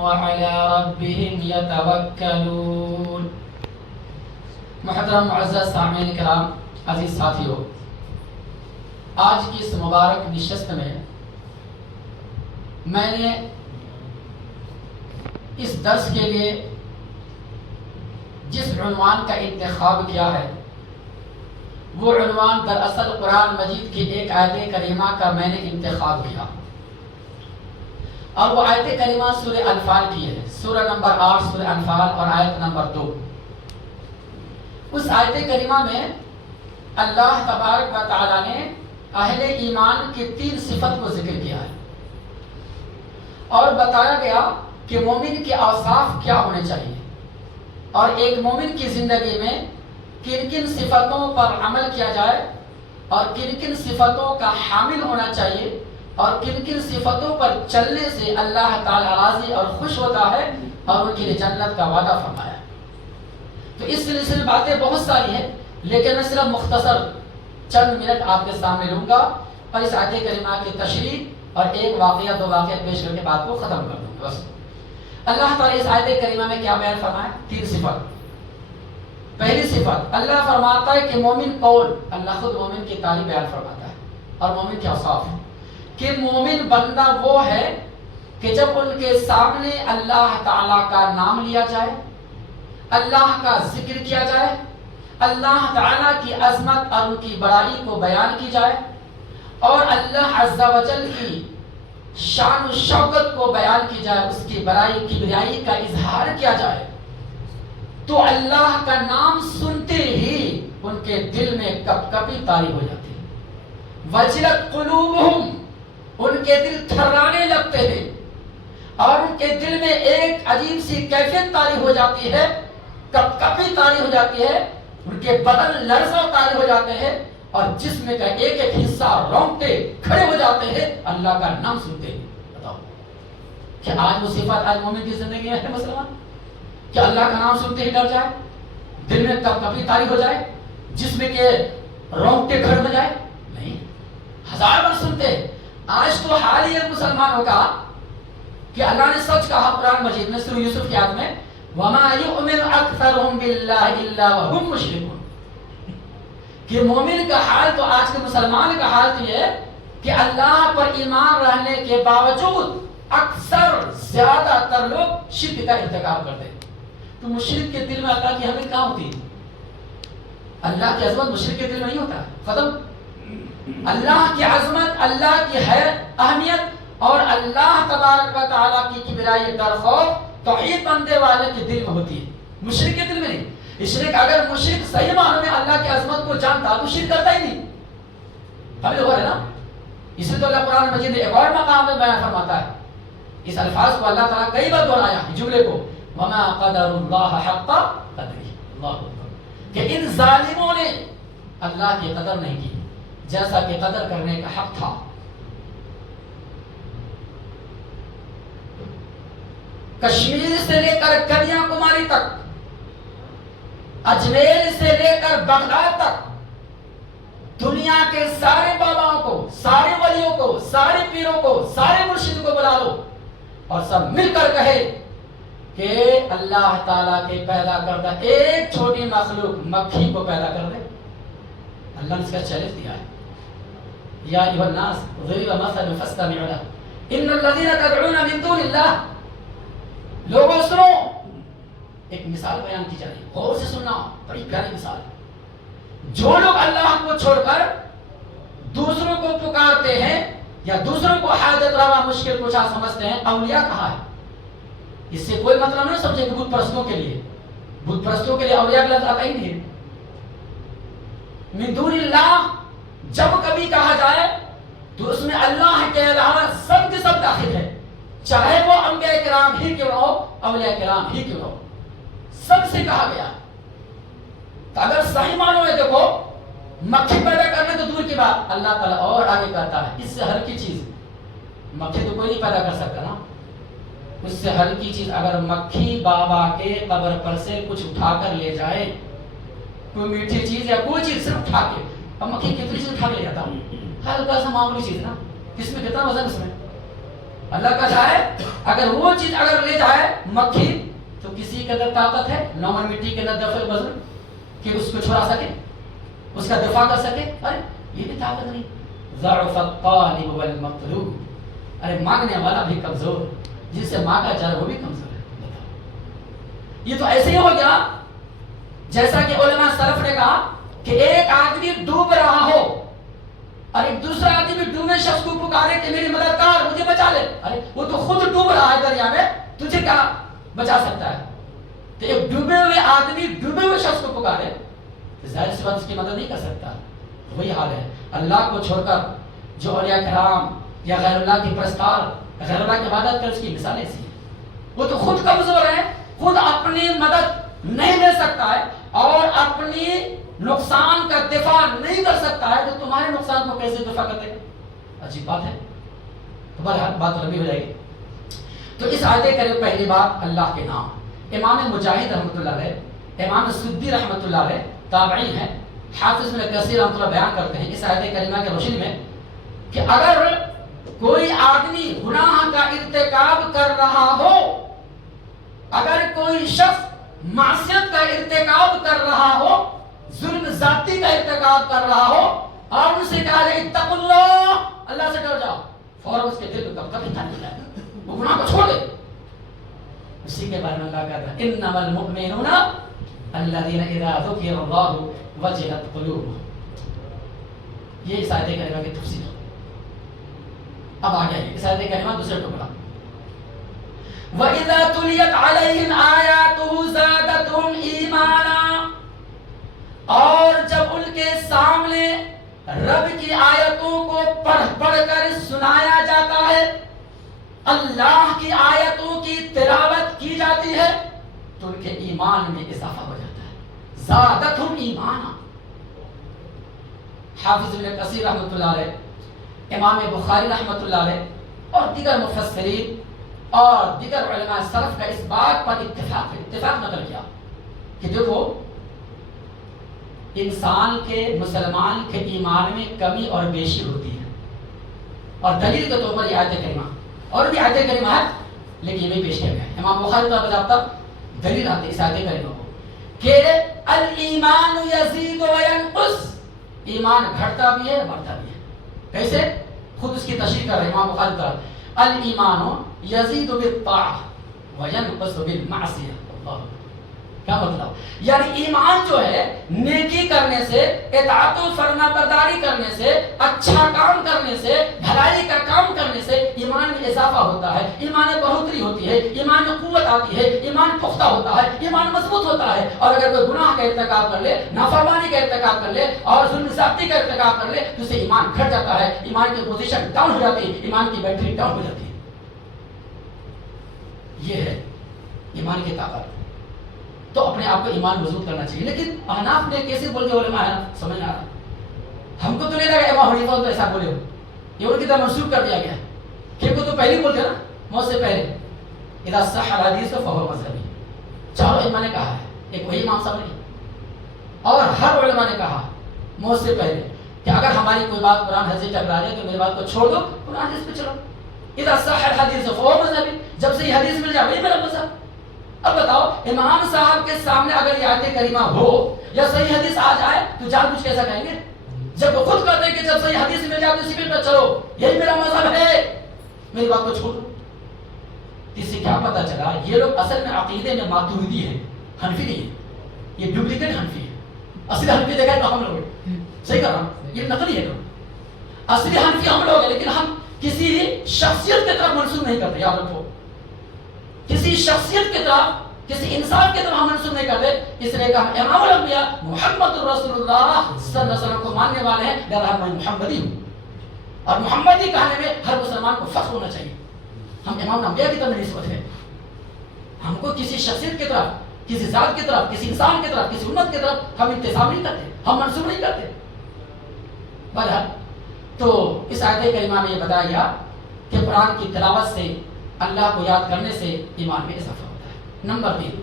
وعلى ربهم يتوكلون۔ محترم معزز سامعین کرام، عزیز ساتھیو، آج کی اس مبارک نشست میں نے اس درس کے لیے جس عنوان کا انتخاب کیا ہے وہ عنوان دراصل قرآن مجید کی ایک آیت کریمہ کا میں نے انتخاب کیا، اور وہ آیت کریمہ سورہ انفال کی ہے، سورہ نمبر 8 سورہ انفال اور آیت نمبر 2۔ اس آیت کریمہ میں اللہ تبارک و تعالی نے اہل ایمان کی 3 صفت کو ذکر کیا ہے، اور بتایا گیا کہ مومن کے اوصاف کیا ہونے چاہیے، اور ایک مومن کی زندگی میں کن کن صفتوں پر عمل کیا جائے اور کن کن صفتوں کا حامل ہونا چاہیے، اور کن کن صفتوں پر چلنے سے اللہ تعالی راضی اور خوش ہوتا ہے اور ان کے لیے جنت کا وعدہ فرمایا ہے۔ تو اس سلسلے میں باتیں بہت ساری ہیں، لیکن میں صرف مختصر چند منٹ آپ کے سامنے لوں گا اور اس آیت کریمہ کی تشریح اور ایک واقعہ 2 واقعہ پیش کر کے بات کو ختم کر دوں گا بس۔ اللہ تعالیٰ اس آیت کریمہ میں کیا بیان فرمایا؟ 3 صفت۔ پہلی صفت اللہ فرماتا ہے کہ مومن کون؟ اللہ خود مومن کی تعریف بیان فرماتا ہے اور مومن کے اوصاف ہے کہ مومن بندہ وہ ہے کہ جب ان کے سامنے اللہ تعالیٰ کا نام لیا جائے، اللہ کا ذکر کیا جائے، اللہ تعالیٰ کی عظمت اور ان کی بڑائی کو بیان کی جائے، اور اللہ عز و جل کی شان و شوکت کو بیان کی جائے، اس کی بڑائی کبریائی کا اظہار کیا جائے، تو اللہ کا نام سنتے ہی ان کے دل میں کپ کپی طاری ہو جاتی ہے، وجلت قلوبہم، ان کے دل تھرانے لگتے ہیں، اور ان کے دل میں ایک عجیب سی کیفیت طاری ہو جاتی ہے، کپ کپی طاری ہو جاتی ہے، ان کے بدن لرزہ طاری ہو جاتے ہیں، اور جسم کا ایک ایک حصہ رونگٹے کھڑے ہو جاتے ہیں اللہ کا نام سنتے ہیں۔ بتاؤ کہ آج وہ صفات آج مومن کی زندگی میں ہے مسلمان؟ کہ اللہ کا نام سنتے ہی ڈر جائے، دل میں کپ کپی طاری ہو جائے، جسم کے رونگٹے کھڑے ہو جائے؟ نہیں، ہزار بار سنتے ہیں۔ آج تو حال ہی مسلمانوں کا کہ اللہ نے سچ کہا قرآن مجید میں سورہ یوسف کی آیت میں، وَمَا يُؤْمِنُ أَكْثَرُهُمْ بِاللَّهِ إِلَّا وَهُمْ مُشْرِكُونَ، کہ مومن کا حال تو آج کے مسلمان کا حال تو یہ ہے کہ اللہ پر ایمان رہنے کے باوجود اکثر زیادہ تر لوگ شرک کا ارتکاب کرتے ہیں۔ تو مشرک کے دل میں اللہ کی اہمیت کہاں ہوتی ہے؟ اللہ کی عظمت مشرک کے دل میں نہیں ہوتا، ختم۔ اللہ کی عظمت، اللہ کی اہمیت اور اللہ تبارک و تعالیٰ کی کبریائی در خوف توحید بندے والے کے دل میں ہوتی ہے، مشرک کے دل میں نہیں۔ شرک اگر مشرک صحیح معنوں میں اللہ کی عظمت کو جانتا تو شرک کرتا ہی نہیں، ہمیں ہو رہا ہے نا۔ اس لیے تو اللہ قرآن مجید میں ایک اور مقام میں بیان فرماتا ہے، اس الفاظ کو اللہ تعالیٰ کئی بار دہرایا جملے کو، وَمَا قَدَرُ اللَّهَ حَقَّ قَدْرِهِ، اللہ اکبر، کہ ان ظالموں نے اللہ کی قدر نہیں کی جیسا کہ قدر کرنے کا حق تھا۔ کشمیر سے لے کر کنیا کماری تک، اجمیر سے لے کر بغداد تک، دنیا کے سارے باباؤں کو، سارے ولیوں کو، سارے پیروں کو، سارے مرشد کو بلا لو اور سب مل کر کہے کہ اللہ تعالیٰ کے پیدا کردہ ایک چھوٹی مخلوق مکھی کو پیدا کر دے، اللہ نے اس کا چیلنج دیا ہے، یا ایھا الناس ضرب مثل فاستمعوا له ان الذين تدعون من دون الله، لوگوں سنو، ایک مثال بیان کی جا رہی ہے، غور سے سننا، بڑی پیاری مثال ہے۔ جو لوگ اللہ کو چھوڑ کر دوسروں کو پکارتے ہیں یا دوسروں کو حاجت روا مشکل کشا سمجھتے ہیں، اولیاء کہا ہے؟ اس سے کوئی مطلب نہیں سمجھے کہ بت پرستوں کے لیے، بت پرستوں کے لیے اولیاء کا لفظ آتا ہی نہیں ہے۔ من دون اللہ جب کبھی کہا جائے تو اس میں اللہ کے علاوہ سب کے سب داخل ہے، چاہے وہ انبیاء کرام ہی کیوں ہو، اولیاء کرام ہی کیوں ہو، سب سے کہا گیا۔ تو اگر صحیح معنوں میں دیکھو، مکھی پیدا کرنے تو دور کی بات، اللہ تعالیٰ اور آگے کرتا ہے، اس سے ہر کی چیز، مکھی تو کوئی نہیں پیدا کر سکتا نا، اس سے ہر کی چیز، اگر مکھی بابا کے قبر پر سے کچھ اٹھا کر لے جائے، کوئی میٹھی چیز یا کوئی چیز صرف اٹھا کے، اب مکھی کتنی چیز اٹھا کے لے جاتا ہوں، ہلکا سا معمولی چیز نا، کس میں کتنا وزن، اس میں اللہ کا ہے اگر وہ چیز اگر لے جائے مکھی تو کسی کے اندر طاقت ہے نومن مٹی کے اندر دفع بزر کہ اس کو چھڑا سکے اس کا دفاع کر سکے؟ ارے یہ بھی طاقت نہیں. ضعف الطالب والمطلوب، ارے مانگنے والا بھی کمزور، جس سے مانگا جائے وہ بھی کمزور ہے. یہ تو ایسے ہی ہو گیا جیسا کہ علماء سلف نے کہا کہ ایک آدمی ڈوب رہا ہو اور ایک دوسرا آدمی بھی ڈوبے شخص کو پکارے کہ میری مددگار مجھے بچا لے. ارے وہ تو خود ڈوب رہا ہے دریا میں، تجھے کیا بچا سکتا ہے؟ تو ایک ڈوبے ہوئے آدمی ڈوبے ہوئے شخص کو پکارے، ظاہر سی بات اس کی مدد نہیں کر سکتا. وہی حال ہے اللہ کو چھوڑ کر جو اولیاء کرام یا غیر اللہ کی پرستار، غیر اللہ کی عبادت کر، اس کی مثال ایسی ہے. وہ تو خود کمزور ہے، خود اپنی مدد نہیں لے سکتا ہے اور اپنی نقصان کا دفاع نہیں کر سکتا ہے، تو تمہارے نقصان کو کیسے دفاع کر دے گا؟ عجیب بات ہے. تو بہرحال بات لمبی ہو جائے گی. تو اس آیت کریمہ پہلی بات اللہ کے نام. امام مجاہد رحمۃ اللہ علیہ، امام سدی رحمۃ اللہ علیہ تابعی ہیں، حافظ ابن کثیر رحمۃ اللہ بیان کرتے ہیں اس آیت کریمہ کے روشنی میں کہ اگر کوئی آدمی گناہ کا ارتکاب کر رہا ہو، اگر کوئی شخص معصیت کا ارتکاب کر رہا ہو، ظلم ذاتی کا ارتکاب کر رہا ہو اور ان سے کہا جائے اتقوا اللہ، اللہ سے ڈر جاؤ، فوراً اس کے دل کو کبھی تھا نہیں جائے، وہ گناہ کو چھوڑ دے. اسی کے بارے میں اللہ کہتا ہے انما المؤمنون الذین اذا ذکر اللہ وجلت قلوبهم. یہ اس آیت کریمہ کی تفسیر. اب آ گیا اس آیت کریمہ دوسرے ٹکڑا. وَإِذَا تُلِيَتْ عَلَيْهِمْ آيَاتُهُ زَادَتْهُمْ إِيمَانًا، اور جب ان کے سامنے رب کی آیتوں کو پڑھ کر سنایا جاتا ہے، اللہ کی آیتوں کی تلاوت کی جاتی ہے، تو ان کے ایمان میں اضافہ ہو جاتا ہے. زادتہم ایمانا. حافظ ابن کثیر رحمۃ اللہ علیہ، امام بخاری رحمۃ اللہ علیہ اور دیگر مفسرین اور دیگر علماء سلف کا اس بات پر اتفاق نقل کیا کہ دیکھو انسان کے، مسلمان کے ایمان میں کمی اور بیشی ہوتی ہے، اور دلیل کے طور پر یہ آیت کریمہ اور بھی آیت کریمہ ہے لیکن یہ بھی پیش کیا گیا ہے. امام بخاری کا باضابطہ دلیل آتے اس آیت کریمہ کو کہ الایمان یزید و ینقص، ایمان گھٹتا بھی ہے بڑھتا بھی ہے. کیسے؟ خود اس کی تشریح کر رہے ہیں امام بخاری کا. الایمان یزید بالطاعہ و ینقص بالمعصیہ. اللہ، کیا مطلب؟ یعنی ایمان جو ہے نیکی کرنے سے، اطاعت و فرما برداری کرنے سے، اچھا کام کرنے سے، بھلائی کا کام کرنے سے ایمان میں اضافہ ہوتا ہے، ایمان میں بڑھوتری ہوتی ہے، ایمان میں قوت آتی ہے، ایمان پختہ ہوتا ہے، ایمان مضبوط ہوتا ہے. اور اگر کوئی گناہ کا ارتکاب کر لے، نافرمانی کا ارتکاب کر لے اور ظلم زیادتی کا ارتکاب کر لے تو اسے ایمان گھٹ جاتا ہے، ایمان کی پوزیشن ڈاؤن ہو جاتی ہے، ایمان کی بیٹری ڈاؤن ہو جاتی ہے. یہ ہے ایمان کی طاقت. تو اپنے آپ کو ایمان مضبوط کرنا چاہیے. لیکن احناف نے کیسے بول دیا علماء ہے، سمجھ نہ آ رہا. ہم کو تو نہیں لگا امام حنیفہ تو ایسا بولے ہو، یہ ان کی طرح منسوخ کر دیا گیا کہ کو تو پہلے بولتے نا موت سے پہلے اذا صح الحدیث فهو مذہبی. چاروں علماء نے کہا ہے، ایک وہی امام صاحب نے اور ہر علماء نے کہا موت سے پہلے کہ اگر ہماری کوئی بات قرآن حدیث سے ٹکرا جائے تو میری بات کو چھوڑ دو، قرآن حدیث پہ چلو. اذا صح الحدیث فهو مذہبی، جب سے یہ حدیث مل جائے وہی میرا مذہب. اب بتاؤ امام صاحب کے سامنے اگر یہ آیت کریمہ ہو یا صحیح حدیث آ جائے تو جان بوجھ کیسا کہیں گے؟ جب وہ خود کہتے ہیں کہ جب صحیح حدیث مل جائے تو اسی پہ چلو، یہی میرا مذہب ہے، میری بات کو چھوڑ دو. اس سے کیا پتا چلا یہ لوگ اصل میں عقیدے میں ماتوریدی ہیں، حنفی نہیں ہے، یہ ڈپلیکیٹ حنفی ہے. اصلی حنفی دیکھا تو ہم لوگ صحیح کر رہا ہوں، یہ نقلی ہے. اصلی حنفی ہم لوگ ہیں لیکن ہم کسی شخصیت کی طرف منسوخ نہیں کرتے. یاد رکھو، کسی شخصیت کی طرف، کسی انسان کی طرف ہم منسوخ نہیں کرتے. اس لیے کہ ہم امام الانبیاء محمد رسول اللہ صلی اللہ علیہ وسلم کو ماننے والے ہیں، لہذا میں محمدی ہوں اور محمدی کہنے میں ہر مسلمان کو فخر ہونا چاہیے. ہم امام الانبیاء کی طرف نسبت ہے. ہم کو کسی شخصیت کی طرف، کسی ذات کی طرف، کسی انسان کی طرف، کسی امت کی طرف ہم انتساب نہیں کرتے، ہم منسوخ نہیں کرتے. بہرحال تو اس آیت کریمہ میں یہ بتایا گیا کہ قرآن کی تلاوت سے، اللہ کو یاد کرنے سے ایمان میں اضافہ ہوتا ہے. نمبر 3،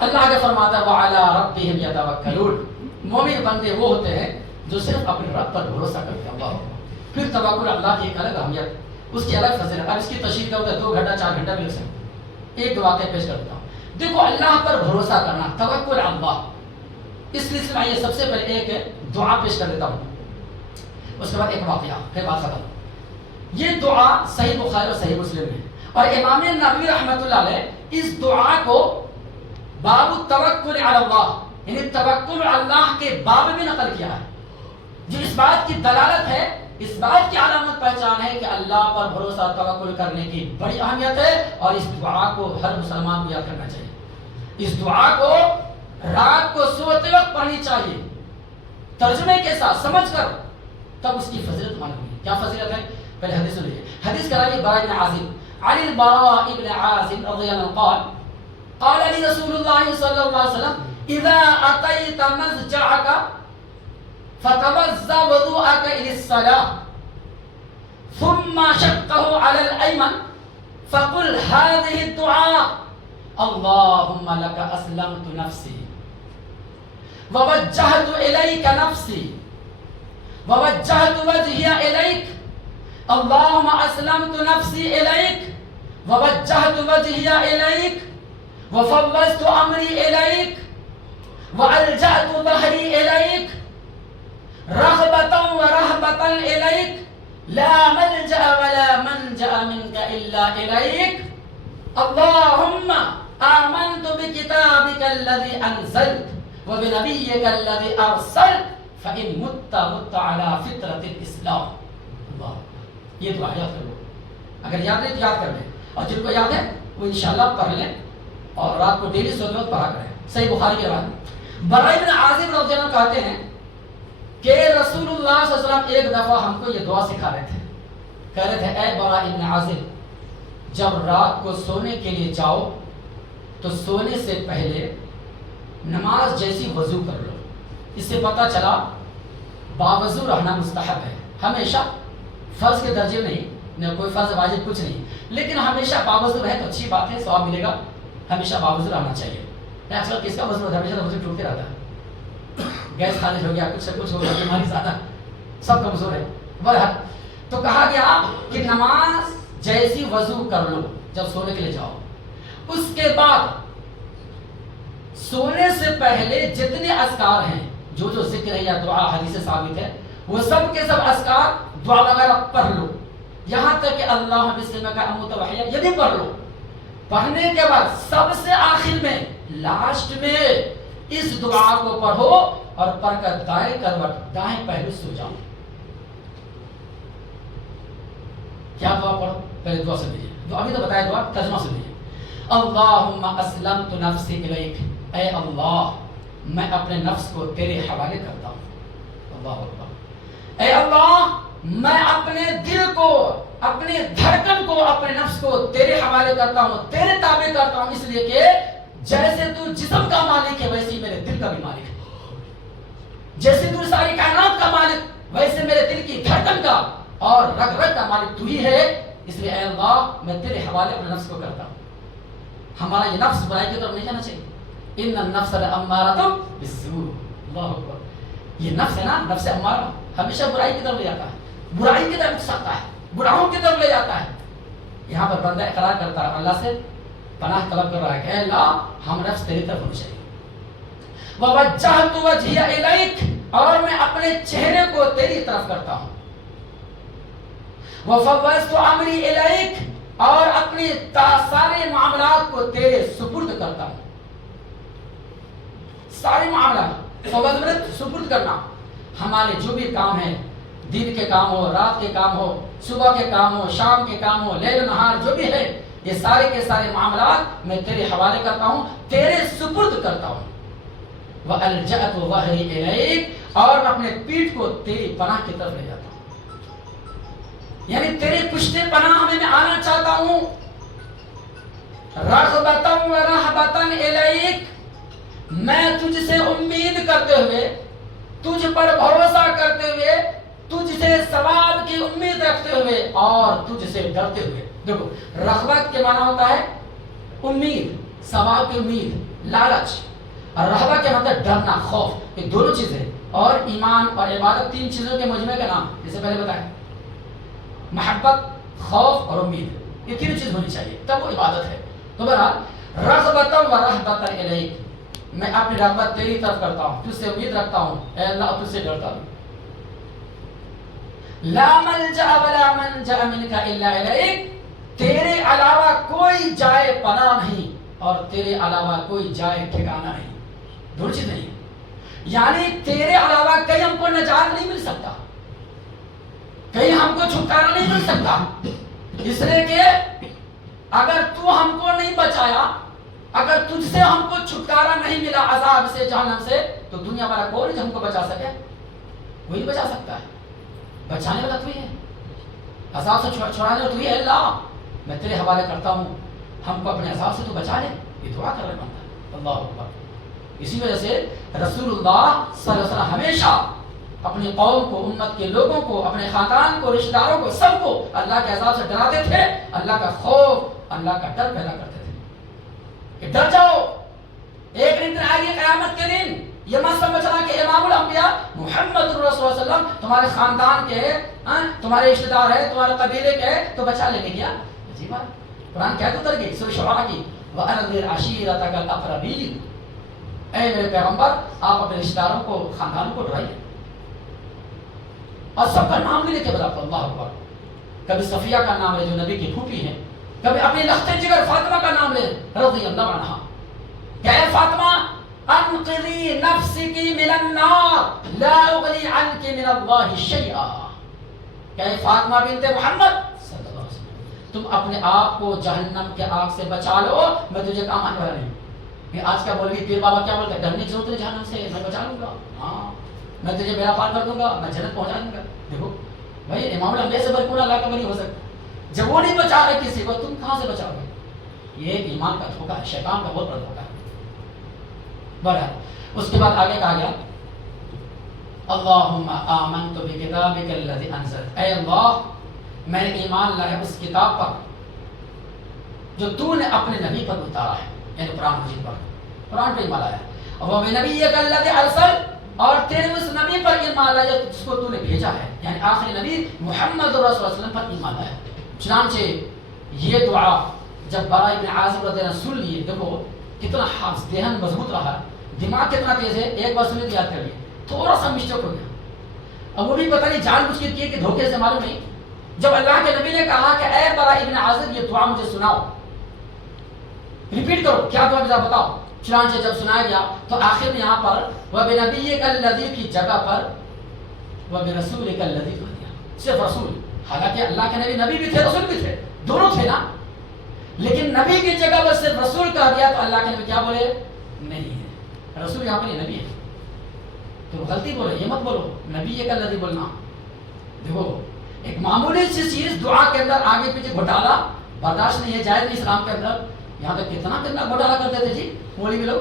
اللہ آگے فرماتا ہے وَعَلَىٰ رَبِّهِمْ يَتَوَكَّلُونَ. مومن بندے وہ ہوتے ہیں جو صرف اپنے رب پر بھروسہ کرتے ہیں. اللہ پھر توکل اللہ کی ایک الگ اہمیت اس کی الگ فضیلت. اب اس کی تشریح کروں تو 2 گھنٹہ 4 گھنٹہ بھی لگ سکتا ہوں. ایک دو واقعہ پیش کرتا ہوں. دیکھو اللہ پر بھروسہ کرنا, توکل علی اللہ. اس لیے میں یہ سب سے پہلے ایک دعا پیش کر دیتا ہوں, اس کے بعد ایک واقعہ, پھر بات ختم. یہ دعا صحیح بخاری اور صحیح مسلم میں, اور امام نبوی رحمۃ اللہ علیہ اس دعا کو باب التوکل علی اللہ یعنی توکل علی اللہ کے باب میں نقل کیا ہے, جو اس بات کی دلالت ہے, اس بات کی علامت پہچان ہے کہ اللہ پر بھروسہ توکل کرنے کی بڑی اہمیت ہے, اور اس دعا کو ہر مسلمان کو یاد کرنا چاہیے. اس دعا کو رات کو سوتے وقت پڑھنی چاہیے, ترجمے کے ساتھ سمجھ کر, تب اس کی فضیلت معلوم ہوگی. کیا فضیلت ہے؟ پہلے حدیث سنیے. حدیث کرائی براء بن عازب عن البراء بن عازب رضی اللہ عنہ قال قال لي رسول الله صلى الله عليه وسلم اذا اتيت مضجعك فتوضا وضوءك الى الصلاه ثم شقه على الايمن فقل هذه الدعاء اللهم لك اسلمت نفسي ووجهت اليك نفسي ووجهت وجهي اليك اللهم اسلمت نفسي اليك ووجهت وجهي اليك وفوضت امري اليك والجأت ظهري اليك رغبة ورهبة اليك لا ملجأ ولا منجأ منك الا اليك اللهم آمنت بكتابك الذي انزلت وبنبيك الذي ارسلت فإن مت على فطرة الاسلام. اللہ, یہ دعا یاد کر لو, اگر یاد نہیں تو یاد کر لیں, اور جن کو یاد ہے وہ انشاءاللہ پڑھ لیں, اور رات کو ڈیلی سوتے وقت پڑھا کریں. صحیح بخاری کے بعد براء بن عازب رضی اللہ عنہ کہتے ہیں کہ رسول اللہ صلی اللہ علیہ وسلم ایک دفعہ ہم کو یہ دعا سکھا رہے تھے. کہہ رہے تھے اے براء بن عازب, جب رات کو سونے کے لیے جاؤ تو سونے سے پہلے نماز جیسی وضو کر لو. اس سے پتہ چلا باوضو رہنا مستحب ہے, ہمیشہ فرض کے درجے نہیں, نہ کوئی فرض واجب کچھ نہیں, لیکن ہمیشہ باوضو رہے تو اچھی بات ہے, ثواب ملے گا. ہمیشہ باوضو رہنا چاہیے. اکثر کس کا وضو ہوتا ہے, ہمیشہ وضو ٹوٹتے رہتا ہے, گیس خارج ہو گیا, کچھ سے کچھ ہو گیا, بیماری زیادہ, سب کمزور ہے. بہرحال تو کہا گیا کہ نماز جیسی وضو کر لو جب سونے کے لیے جاؤ. اس کے بعد سونے سے پہلے جتنے اذکار ہیں, جو جو ذکر ہے یا دعا حدیث سے ثابت ہے, وہ سب کے سب اذکار دعا وغیرہ پڑھ لو, یہاں تک کہ اللہ بسم کا اموت وحیا یہ بھی پڑھ لو. پڑھنے کے بعد سب سے آخر میں, لاسٹ میں اس دعا کو پڑھو, اور پڑھ کر دائیں کروٹ دائیں پہلو سو جاؤ. کیا دعا پڑھو؟ پہلے دعا سے دیجیے, دعا بھی تو بتایا, دعا ترجمہ سے دیجیے. اللہم اسلمت نفسی الیک, اے اللہ میں اپنے نفس کو تیرے حوالے کرتا ہوں. اللہ اکبر. اے اللہ میں اپنے دل کو, اپنے دھڑکن کو, اپنے نفس کو تیرے حوالے کرتا ہوں, تیرے تابع کرتا ہوں, اس لیے کہ جیسے تو جسم کا مالک ہے ویسے ہی میرے دل کا بھی مالک ہے. جیسے تو ساری کائنات کا مالک ویسے میرے دل کی دھڑکن کا اور رگ رگ کا مالک تو ہی ہے. اس لیے اے اللہ میں تیرے حوالے اپنے نفس کو کرتا ہوں. ہمارا یہ نفس برائی کی طرف نہیں جانا چاہیے. ان النفس لامارۃ بالسوء. اللہ اکبر. یہ نفس ہے نا, نفس امارہ ہمیشہ برائی کی طرف لے جاتا ہے, برائی کی طرف اکساتا ہے, گناہوں کی طرف لے جاتا ہے. یہاں پر بندہ اقرار کرتا ہے, اللہ سے پناہ طلب کر رہا ہے کہ اے اللہ ہم نفس تیری طرف ہونی چاہیے. ووجہت وجہی الیک, اور میں اپنے چہرے کو تیری طرف کرتا ہوں. وفوضت امری الیک, اور اپنے سارے معاملات کو تیرے سپرد کرتا ہوں. سارے معاملات فوض سپرد کرنا, ہمارے جو بھی کام ہیں, دن کے کام ہو, رات کے کام ہو, صبح کے کام ہو, شام کے کام ہو, لیل نہار جو بھی ہے, یہ سارے کے سارے معاملات میں تیرے حوالے کرتا ہوں, تیرے سپرد کرتا ہوں. وَأَلْجَأْتُ ظَهْرِي إِلَيْكَ, اور اپنے پیٹھ کو تیری پناہ کی طرف لے جاتا ہوں. یعنی تیرے پشت پناہ میں آنا چاہتا ہوں. رَغْبَةً وَرَهْبَةً إِلَيْكَ, میں تجھ سے امید کرتے ہوئے, تجھ پر بھروسہ کرتے ہوئے, تجھ سے ثواب کی امید رکھتے ہوئے, اور تجھ سے ڈرتے ہوئے. دیکھو رغبت کے معنی ہوتا ہے امید, ثواب کی امید, لالچ, اور رہبہ کے مطلب ڈرنا, خوف. یہ دونوں چیزیں, اور ایمان اور عبادت تین چیزوں کے مجموعے کا نام, جسے پہلے بتایا. محبت خوف اور امید، یہ تینوں چیز ہونی چاہیے، تب وہ عبادت ہے۔ تو بہرحال رغبتا و رہبتا الیک، میں اپنی رغبت تیری طرف کرتا ہوں، تجھ سے امید رکھتا ہوں اے اللہ، تجھ سے ڈرتا ہوں۔ لا ملجأ ولا منجأ منک الا الیک، تیرے علاوہ کوئی جائے پناہ نہیں اور تیرے علاوہ کوئی جائے ٹھکانہ نہیں، دو چیز نہیں، یعنی تیرے علاوہ کہیں ہم کو نجات نہیں مل سکتا، کہیں ہم کو چھٹکارا نہیں مل سکتا، اس لیے کہ اگر تو ہم کو نہیں بچایا، اگر تجھ سے ہم کو چھٹکارا نہیں ملا عذاب سے، جہنم سے، تو دنیا والا کون ہے جو ہم کو بچا سکے؟ کوئی نہیں بچا سکتا ہے، بچانے والا تو ہی ہے، عذاب سے چھڑانے والا تو ہی ہے۔ اللہ میں تیرے حوالے کرتا ہوں، ہم کو اپنے عذاب سے تو بچا لے، یہ دعا کر رہے بندہ، اللہ اکبر۔ اسی وجہ سے رسول اللہ صلی اللہ علیہ وسلم ہمیشہ اپنی قوم کو، امت کے لوگوں کو، اپنے خاندان کو، رشتہ داروں کو، سب کو اللہ کے عذاب سے ڈراتے تھے، اللہ کا خوف، اللہ کا ڈر پیدا کرتے تھے کہ ڈر جاؤ، ایک دن آئے گی قیامت کے دن، یہ مت سمجھنا کہ امام الانبیاء محمد رسول اللہ صلی اللہ علیہ وسلم تمہارے خاندان کے، تمہارے رشتہ دار ہے، تمہارے قبیلے کے، تو بچا لیں گے کیا؟ عجیب بات، قرآن کیا اتر گئی سورہ شعراء کی، وَأَنذِرْ عَشِيرَتَكَ الْأَقْرَبِينَ، اے میرے پیغمبر آپ اپنے رشتہ داروں کو، خاندانوں کو ڈرائیے، اور سب کا نام بھی لے کے بتاتا، اللہ اکبر۔ کبھی صفیہ کا نام لے جو نبی کی پھوپھی ہے، کبھی اپنی لخت جگر فاطمہ کا نام لے رضی اللہ عنہا، کہ اے فاطمہ انقذی نفسک من النار لا اغنی عنک من اللہ شیئا، کہ اے فاطمہ بنت محمد صلی اللہ علیہ وسلم، تم اپنے آپ کو جہنم کے آگ سے بچا لو، میں تجھے کام آنے والا نہیں۔ آج کا مولوی پیر بابا کیا بولتا ہے؟ ڈرنے کی ضرورت نہیں جہنم سے، میں بچا لوں گا، ہاں میں تجھے بیڑا پار کر دوں گا، میں جنت پہنچا دوں گا۔ دیکھو بھائی امام الانبیاء سے بڑھ کون اللہ کا ولی ہو سکتا؟ جب وہ نہیں بچا رہے کسی کو، تم کہاں سے بچاؤ گے؟ یہ ایمان کا دھوکہ ہے، شیطان کا بہت بڑا دھوکہ ہے۔ بہرحال اس کے بعد آگے کہا گیا اللہم آمنت بکتابک الذی انزلت، اے اللہ میں نے ایمان لایا اس کتاب پر جو تو نے اپنے نبی پر اتارا ہے، یعنی قرآن مجید پر، قرآن پر ایمان لایا، اور نبیک الذی ارسل، اور تیرے اس نبی پر ایمان لایا جس کو تو نے بھیجا ہے، یعنی آخری نبی محمد رسول اللہ صلی اللہ علیہ وسلم پر ایمان لایا۔ چنانچہ یہ دعا جب براء بن عازب رضی اللہ عنہ سن لیے، دیکھو کتنا حافظ ذہن مضبوط رہا، دماغ کتنا تیز ہے، ایک بار سنی یاد کر لیا، تھوڑا سا مسٹیک ہو گیا، اب وہ بھی پتہ نہیں جان بوجھ کے کیے کہ دھوکے سے، معلوم نہیں۔ جب اللہ کے نبی نے کہا کہ اے براء بن عازب یہ دعا مجھے سناؤ، ریپیٹ کرو، کیا دعا مجھے بتاؤ۔ چنانچہ جب سنایا گیا تو آخر میں یہاں پر وَبِنَبِيِّكَ الَّذِي کی جگہ پر وَبِرَسُولِكَ الَّذِي کر دیا، صرف رسول، حالانکہ اللہ کے نبی بھی تھے، رسول بھی تھے، دونوں تھے نا، لیکن نبی کی جگہ پر صرف رسول کہہ دیا تو اللہ کے نبی کیا بولے؟ نہیں ہے، رسول یہاں پر یہ نبی ہے، تو غلطی بولے، یہ مت بولو نبی الذی بولنا۔ دیکھو ایک معمولی سی چیز دعا کے اندر آگے پیچھے گھوٹالا برداشت نہیں ہے، جائز نہیں اسلام کے اندر۔ یہاں تک کتنا گھوٹالا کرتے تھے جی مولوی لوگ،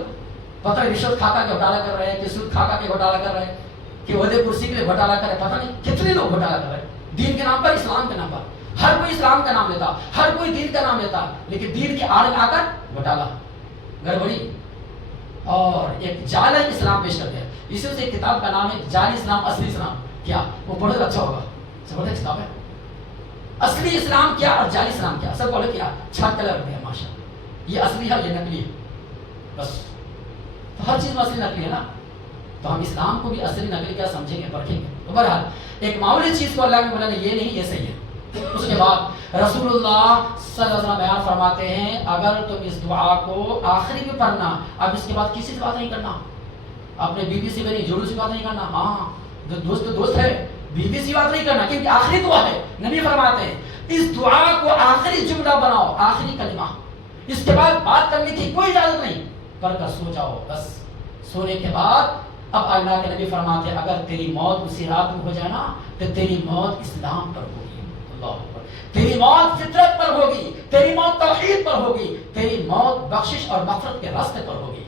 پتہ نہیں رشوت کھا کے گھوٹالا کر رہے ہیں کہ سود کھا کے گھوٹالا کر رہے ہیں کہ عہدے کرسی کے لیے گھوٹالا کر رہے ہیں، پتہ نہیں کتنے لوگ گھوٹالا کر رہے ہیں دین کے نام پر، اسلام کے نام پر۔ ہر کوئی اسلام کا نام لیتا، ہر کوئی دین کا نام لیتا، لیکن دین کی آڑ میں آ کر گھوٹالا، گڑبڑی اور ایک جعلی اسلام پیش کرتے ہیں۔ اسی سے کتاب کا نام ہے جعلی اسلام اصلی اسلام کیا، وہ پڑھے اچھا ہوگا، زبردست کتاب ہے۔ اصلی اسلام کیا اور جعلی اسلام کیا، سب بولے کیا چھت کلر ہے، ماشاء یہ اصلی ہے یہ نقلی ہے، بس تو ہر چیز میں اصلی نقلی ہے نا، تو ہم اسلام کو بھی اصلی نقلی کیا سمجھیں گے، پرکھیں گے۔ تو بہرحال ایک معمولی چیز کو اللہ نے بولا یہ نہیں یہ صحیح ہے۔ اس کے بعد رسول اللہ صلی اللہ علیہ وسلم بیان فرماتے ہیں اگر تم اس دعا کو آخری میں پڑھنا، اب اس کے بعد کسی سے بات نہیں کرنا، اپنے بیوی سے بھی نہیں، جوڑوں سے بات نہیں کرنا، ہاں جو دوست ہے بیوی سے بات نہیں کرنا، کیونکہ آخری دعا ہے۔ نبی فرماتے ہیں اس دعا کو آخری جملہ بناؤ، آخری کلمہ، اس کے بعد بات کرنے کی کوئی اجازت نہیں، پڑھ کر سو جاؤ بس۔ سونے کے بعد اب اللہ کے نبی فرماتے ہیں اگر تیری موت اسی رات میں ہو جائے نا تو تیری موت اسلام پر ہوگی، اللہ اکبر، تیری موت فطرت پر ہوگی، تیری موت توحید پر ہوگی، تیری موت بخشش اور مغفرت کے راستے پر ہوگی۔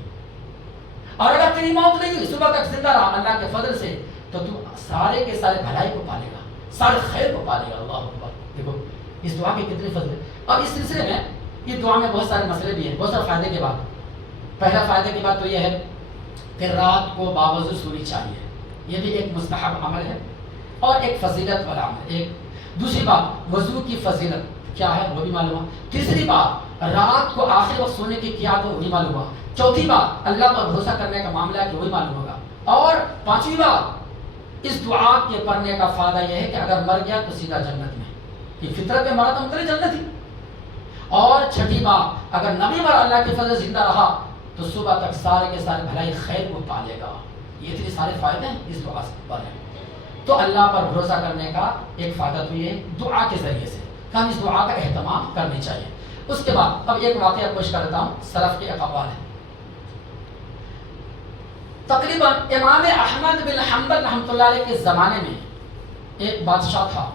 اور اگر تیری موت نہیں ہوئی، صبح تک زندہ رہا اللہ کے فضل سے، تو تو سارے کے سارے بھلائی کو پالے گا، سارے خیر کو پالے گا، اللہ اکبر۔ دیکھو اس دعا کے کتنے فضل ہیں۔ اب اس سلسلے میں یہ دعا میں بہت سارے مسئلے بھی ہیں، بہت سارے فائدے کے بعد پہلا فائدے کی بات تو یہ ہے کہ رات کو باوضو سونی چاہیے، یہ بھی ایک مستحب عمل ہے اور ایک فضیلت والا عمل ہے۔ ایک دوسری بات وضو کی فضیلت کیا ہے وہ بھی معلوم ہوا. تیسری بات رات کو آخر وقت سونے کی کیا تو وہ بھی معلوم ہوا. چوتھی بات اللہ پر بھروسہ کرنے کا معاملہ ہے کہ وہی معلوم ہوگا. اور پانچویں بات اس دعا کے پڑھنے کا فائدہ یہ ہے کہ اگر مر گیا تو سیدھا جنت میں، کہ فطرت میں مرا تو مطلب جنت ہی. اور چھٹی بات اگر نبی مر اللہ کے فضل زندہ رہا تو صبح تک سارے کے سارے بھلائی خیر کو پالے گا. یہ اتنے سارے فائدے ہیں اس دعا پر ہیں. تو اللہ پر بھروسہ کرنے کا ایک فائدہ تو یہ دعا کے ذریعے سے کہ ہم اس دعا کا اہتمام کرنی چاہیے. اس کے بعد اب ایک واقعہ پیش کر دیتا ہوں، سلف کے اقوال ہیں. تقریباً امام احمد بن حنبل رحمۃ اللہ علیہ کے زمانے میں ایک بادشاہ تھا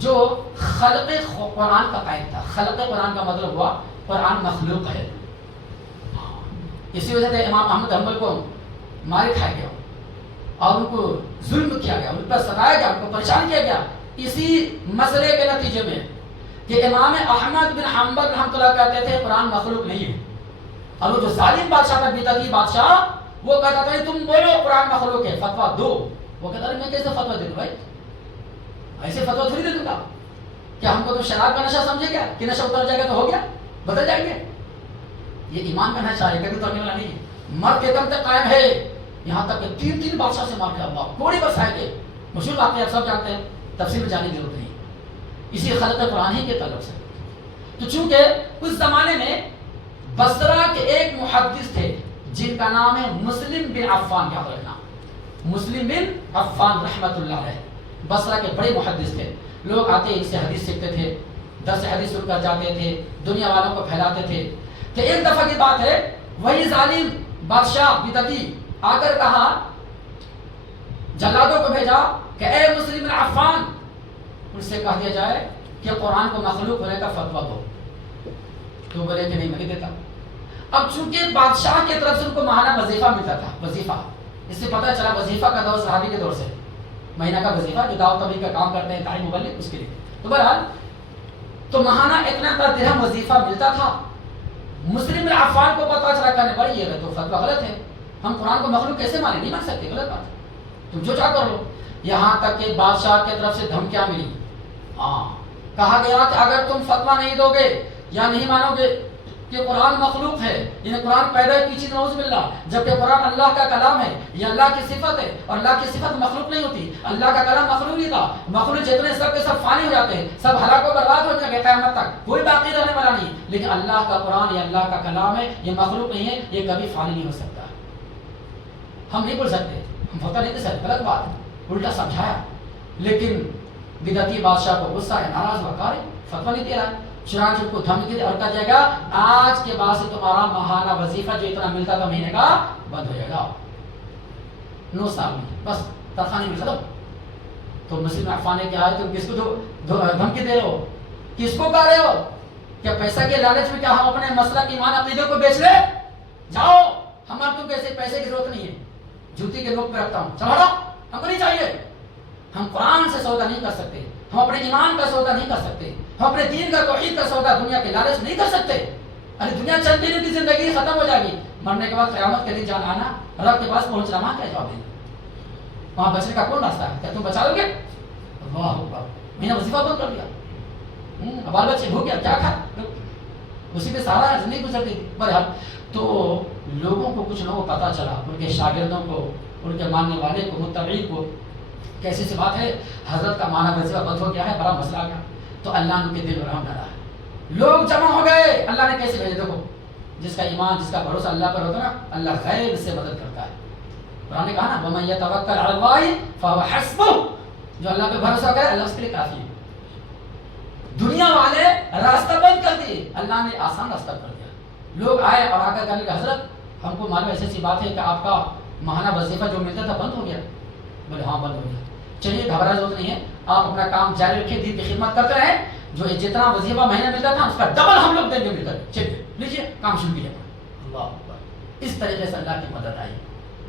جو خلق قرآن کا قائد تھا. خلق قرآن کا مطلب ہوا قرآن مخلوق ہے. اسی وجہ سے امام احمد حنبل کو مارے کھایا گیا اور ان کو ظلم کیا گیا، ان پر ستایا گیا، ان کو پریشان کیا گیا اسی مسئلے کے نتیجے میں کہ امام احمد بن حنبل رحمۃ اللہ کہتے تھے قرآن مخلوق نہیں ہے. اور وہ جو ظالم بادشاہ تھا، بدعتی بادشاہ، وہ کہتا تھا تم بولو قرآن مخلوق ہے، فتویٰ دو. وہ کہتا ہے میں کیسے فتویٰ دے دوں بھائی، ایسے فتویٰ تھوڑی دے دوں گا. کیا ہم کو تم شراب کا نشہ سمجھے گا کہ نشہ اتر جائے گا تو ہو گیا، بدل جائیں گے؟ یہ ایمان کا نشہ ہے، کبھی اترنے والا نہیں ہے. مر کے دم تک قائم ہے، یہاں تک کہ تین بادشاہ سے مار کے اللہ کوڑے برسائے گے. مشہور بات ہے، آپ سب جانتے ہیں، تفصیل میں جانے کی ضرورت نہیں. اسی خلق قرآن ہی کے تعلق سے. تو چونکہ اس زمانے میں بصرہ کے ایک محدث تھے جن کا نام ہے مسلم بن عفان. کیا رکھنا، مسلم بن عفان رحمۃ اللہ علیہ. بصرہ کے بڑے محدث تھے. لوگ آتے ان سے حدیث سیکھتے تھے، درس حدیث سن کر جاتے تھے، دنیا والوں کو پھیلاتے تھے. کہ ایک دفعہ کی بات ہے، وہی ظالم بادشاہ بدعتی آ کر کہا، جلادوں کو بھیجا کہ اے مسلم بن عفان، ان سے کہہ دیا جائے کہ قرآن کو مخلوق ہونے کا فتویٰ دو. تو بولے کہ نہیں میں نہیں دیتا. اب چونکہ بادشاہ کی طرف سے ان کو ماہانہ وظیفہ ملتا تھا، وظیفہ، اس سے پتہ چلا وظیفہ کا دور صحابی کے دور سے، مہینہ کا وظیفہ جو دعوت تبلیغ کا کام کرتے ہیں داعی مبلغ، اس کے لیے. تو بہرحال تو ماہانہ اتنا کا درہم وظیفہ ملتا تھا. مسلم بن عفان کو پتہ چلا، کہنے بڑی یہ تو فتویٰ غلط ہے، ہم قرآن کو مخلوق کیسے مانیں، نہیں مان سکتے، غلط بات ہے، تم جو چاہ کر لو. یہاں تک کہ بادشاہ کی طرف سے دھمکیاں ملی. کہا گیا کہ اگر تم فتویٰ نہیں دو گے یا نہیں مانو گے کہ قرآن مخلوق ہے، یعنی قرآن پیدا کی چیز نعوذ باللہ، جبکہ قرآن اللہ کا کلام ہے، یہ اللہ کی صفت ہے، اور اللہ کی صفت مخلوق نہیں ہوتی. اللہ کا کلام مخلوق نہیں تھا. مخلوق جتنے سب کے سب فانی ہو جاتے ہیں، سب ہلاک و برباد ہو جائیں گے قیامت تک، کوئی باقی رہنے والا نہیں. لیکن اللہ کا قرآن یہ اللہ کا کلام ہے، یہ مخلوق نہیں ہے، یہ کبھی فانی نہیں ہو سکتا. ہم نہیں بول سکتے، ہم فتویٰ نہیں دے سکتے، غلط بات ہے، الٹا سمجھایا. لیکن بدعتی بادشاہ کو غصہ ہے، ناراض ہوا، کہا فتویٰ نہیں دے رہا ہے. چنانچہ ان کو دھمکی دے اور کہا جائے گا آج کے بعد سے تمہارا ماہانہ وظیفہ جو اتنا ملتا تھا مہینے کا بند ہو جائے گا. 9 سال میں بس تنخواہ نہیں ختم. تو مسلم عفان نے کہا ہے تم کس کو دھمکی دے رہے ہو، کس کو کہہ رہے ہو؟ کیا پیسہ کے لالچ میں کیا ہم اپنے مسلک ایمان عقیدے کو بیچ لیں؟ جاؤ، ہمارے تم کیسے پیسے کی ضرورت نہیں ہے، جوتی کے نوک پہ رکھتا ہوں، چلو ہم کو نہیں چاہیے. ہم قرآن سے سودا نہیں کر سکتے، ہم اپنے ایمان کا سودا نہیں کر سکتے، ہم اپنے دین کا توحید کا سودا دنیا کے لالچ نہیں کر سکتے. ارے دنیا چند دنوں کی زندگی ختم ہو جائے گی، مرنے کے بعد قیامت کے دن جان آنا، رب کے پاس پہنچنا، وہاں کیا جواب دینا؟ وہاں بچنے کا کون راستہ ہے؟ کیا تم بچا لو گے؟ اللہ اکبر، میں نے وظیفہ بند کر دیا، بال بچے ہو گیا، کیا کھا، اسی پہ سارا زندگی گزرتی. بہرحال تو لوگوں کو، کچھ لوگوں کو پتہ چلا، ان کے شاگردوں کو، ان کے ماننے والے کو، متبعین کو، کیسی سی بات ہے، حضرت کا معنی وظیفہ بند ہو گیا ہے، بڑا مسئلہ آ گیا. تو اللہ نے ان کے دل میں رحم ڈالا ہے، لوگ جمع ہو گئے. اللہ نے کیسے بھیجے؟ دیکھو، جس کا ایمان، جس کا بھروسہ اللہ پر ہوتا ہے نا، اللہ غیب سے مدد کرتا ہے. قرآن نے کہا نا وَمَن يَتَوَكَّلْ عَلَى اللَّهِ فَهُوَ حَسْبُهُ، جو اللہ پہ بھروسہ کرے اللہ اس کے لیے کافی ہے. دنیا والے راستہ بند کر دیے، اللہ نے آسان راستہ کر دیا. لوگ آئے اور آ کر کہنے لگے حضرت ہم کو معلوم ایسی سی بات ہے کہ آپ کا ماہانہ وظیفہ جو ملتا تھا بند ہو گیا. بولے ہاں بند ہو گیا. چلیے گھبرانے ضرورت نہیں ہے، آپ اپنا کام جاری رکھیں، دین کی خدمت کرتے رہیں، جو جتنا وظیفہ مہینہ ملتا تھا اس کا ڈبل ہم لوگ دیں گے مل کر. چلیے لیجیے کام شروع کیجیے. اللہ اکبر، اس طریقے سے اللہ کی مدد آئی.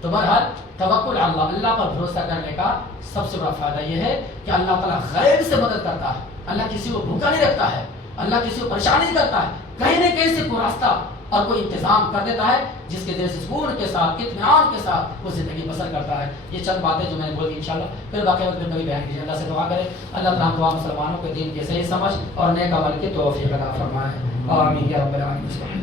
تو بہرحال توکل اللہ، اللہ پر بھروسہ کرنے کا سب سے بڑا فائدہ یہ ہے کہ اللہ تعالیٰ غیب سے مدد کرتا ہے. اللہ کسی کو بھوکا نہیں رکھتا ہے، اللہ کسی کو پریشان نہیں کرتا ہے. کہیں نہ کہیں سے کوئی راستہ اور کوئی انتظام کر دیتا ہے جس کے ذریعے سے سکون کے ساتھ اطمینان کے ساتھ وہ زندگی بسر کرتا ہے. یہ چند باتیں جو میں نے بولی انشاءاللہ پھر باقی وقت پھر کبھی بیان کیجیے. اللہ سے دعا کرے اللہ تعالیٰ تمام مسلمانوں کے دین کی صحیح سمجھ اور نیک عمل کی توفیق عطا فرمائے. آمین یا رب العالمین.